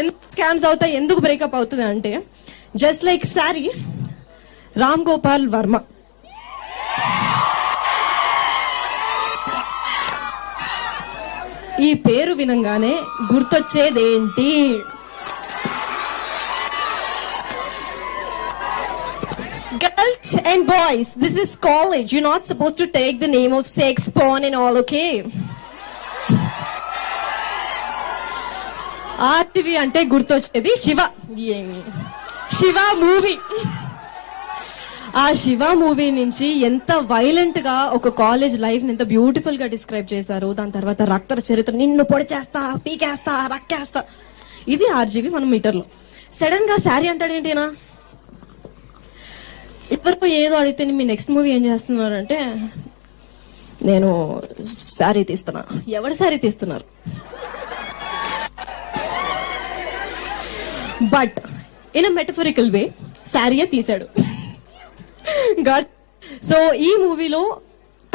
ఎందుకు స్కామ్స్ అవుతాయి, ఎందుకు బ్రేకప్ అవుతుంది అంటే just like sorry, Ram Gopal Varma. ఈ పేరు వినంగానే గుర్తొచ్చేదేంటి? Girls and boys, this is college. You're not supposed to take the name of sex, porn and all, okay? RTV అంటే గుర్తొచ్చేది శివ. శివ మూవీ. ఆ శివ మూవీ నుంచి ఎంత వైలెంట్ గా ఒక కాలేజ్ లైఫ్ ని ఎంత బ్యూటిఫుల్ గా డిస్క్రైబ్ చేశారు. దాని తర్వాత రక్త చరిత్ర, నిన్ను పొడి చేస్తా, పీకేస్తా, రక్కేస్తా, ఇది ఆర్జీవి మన మీటర్ లో. సడన్ గా శారీ అంటాడేంటినా? ఎవరికో ఏదో అడిగితే మీ నెక్స్ట్ మూవీ ఏం చేస్తున్నారంటే నేను శారీ తీస్తున్నా. ఎవరు శారీ తీస్తున్నారు? బట్ ఇన్ అ మెటఫరికల్ వే శారీయే తీశాడు. సో ఈ మూవీలో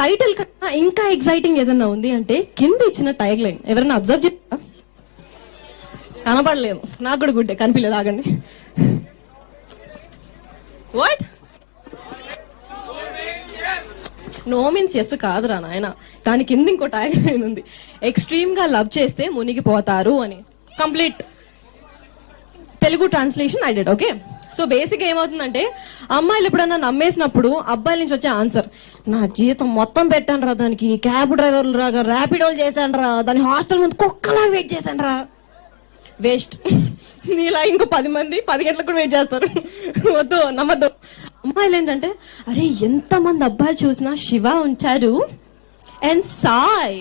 టైటిల్ కన్నా ఇంకా ఎగ్జైటింగ్ ఏదన్నా ఉంది అంటే కింద ఇచ్చిన టైగ్ లైన్ ఎవరైనా అబ్జర్వ్ చేస్తా? కనబడలేదు, నాకు కూడా గుడ్డే కనిపించలేదు. ఆగండి, వాట్? నో మీన్స్ ఎస్ కాదురా నాయన, దాని కింద ఇంకో టైగ్ లైన్ ఉంది, ఎక్స్ట్రీమ్ గా లవ్ చేస్తే మునిగిపోతారు అని. Complete Telugu translation I did. Okay, so basic ఏమవుతుందంటే అమ్మాయిలు ఎప్పుడన్నా నమ్మేసినప్పుడు అబ్బాయిల నుంచి వచ్చే ఆన్సర్, నా జీతం మొత్తం పెట్టాను రా దానికి, క్యాబ్ డ్రైవర్లు రాగా ర్యాపిడోలు చేశాను రా, దాని హాస్టల్ ముందు కుక్కలా వెయిట్ చేశాను రా. వేస్ట్. నీలా ఇంకో 10 మంది 10 గంటలకు కూడా వెయిట్ చేస్తారు. వద్దు, నమ్మద్దు. అమ్మాయిలు ఏంటంటే అరే ఎంత మంది అబ్బాయిలు చూసినా శివ ఉంచాడు అండ్ సాయ్.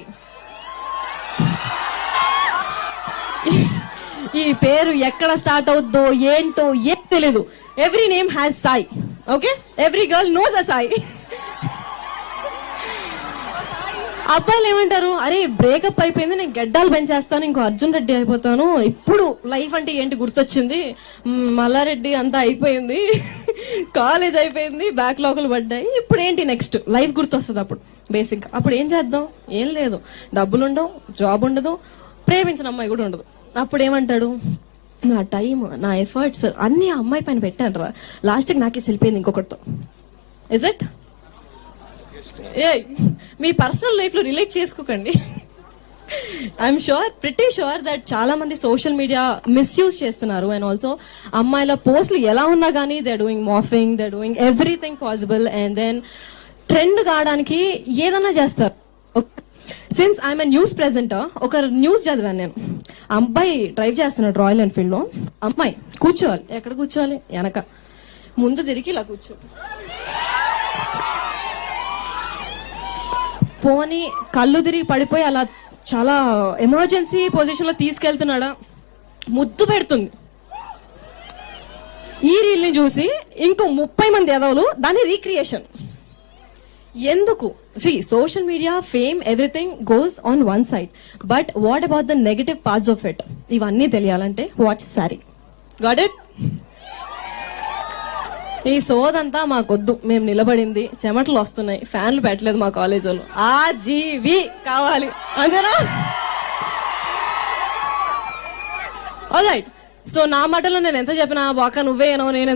ఈ పేరు ఎక్కడ స్టార్ట్ అవుద్దో ఏంటో ఏం తెలీదు. Every name has Sai. Okay, every girl knows a Sai. అబ్బాయిలు ఏమంటారు, అరే బ్రేకప్ అయిపోయింది, నేను గెడ్డాలు పెంచేస్తాను, ఇంకో అర్జున్ రెడ్డి అయిపోతాను, ఇప్పుడు లైఫ్ అంటే ఏంటి గుర్తొచ్చింది, మల్లారెడ్డి అంతా అయిపోయింది, కాలేజ్ అయిపోయింది, బ్యాక్లాగులు పడ్డాయి, ఇప్పుడు ఏంటి నెక్స్ట్ లైఫ్ గుర్తొస్తుంది. అప్పుడు బేసిక్ అప్పుడు ఏం చేద్దాం? ఏం లేదు, డబ్బులు ఉండవు, జాబ్ ఉండదు, ప్రేమించిన అమ్మాయి కూడా ఉండదు. అప్పుడు ఏమంటాడు, నా టైం, నా ఎఫర్ట్స్ అన్ని ఆ అమ్మాయి పైన పెట్టాను రా, లాస్ట్కి నాకే వెళ్ళిపోయింది ఇంకొకటితో. Is it? ఏ మీ పర్సనల్ లైఫ్ లో రిలేట్ చేసుకోకండి. ఐఎమ్ ప్రిటీ షూర్ దట్ చాలా మంది సోషల్ మీడియా మిస్యూజ్ చేస్తున్నారు. అండ్ ఆల్సో అమ్మాయిల పోస్టులు ఎలా ఉన్నా కానీ they doing morphing, they doing everything possible, and then trend కావడానికి ఏదన్నా చేస్తారు. Since I'm a news presenter, ఒక న్యూస్ చదివాను నేను. అబ్బాయి డ్రైవ్ చేస్తున్నాడు రాయల్ ఎన్ఫీల్డ్ లో, అమ్మాయి కూర్చోవాలి. ఎక్కడ కూర్చోవాలి? వెనక. ముందు తిరిగి ఇలా కూర్చో. పోనీ కళ్ళు తిరిగి పడిపోయి అలా చాలా ఎమర్జెన్సీ పొజిషన్ లో తీసుకెళ్తున్నాడా, ముద్దు పెడుతుంది. ఈ రీల్ ని చూసి ఇంకో 30 మంది ఎదవలు దాని రీక్రియేషన్. ఎందుకు? Social media, fame, everything goes on one side, but what about the negative parts of it? ఇవన్నీ తెలియాలంటే వాచ్ సారీ. Got it? ఈ సోదంతా మాకొద్దు, మేము నిలబడింది, చెమటలు వస్తున్నాయి, ఫ్యాన్లు పెట్టలేదు మా కాలేజ్ వాళ్ళు, ఆర్జీవి కావాలి అంతేనా? ఆల్రైట్, సో నా మాటలో నేను ఎంత చెప్పినా బాగా నువ్వే నేను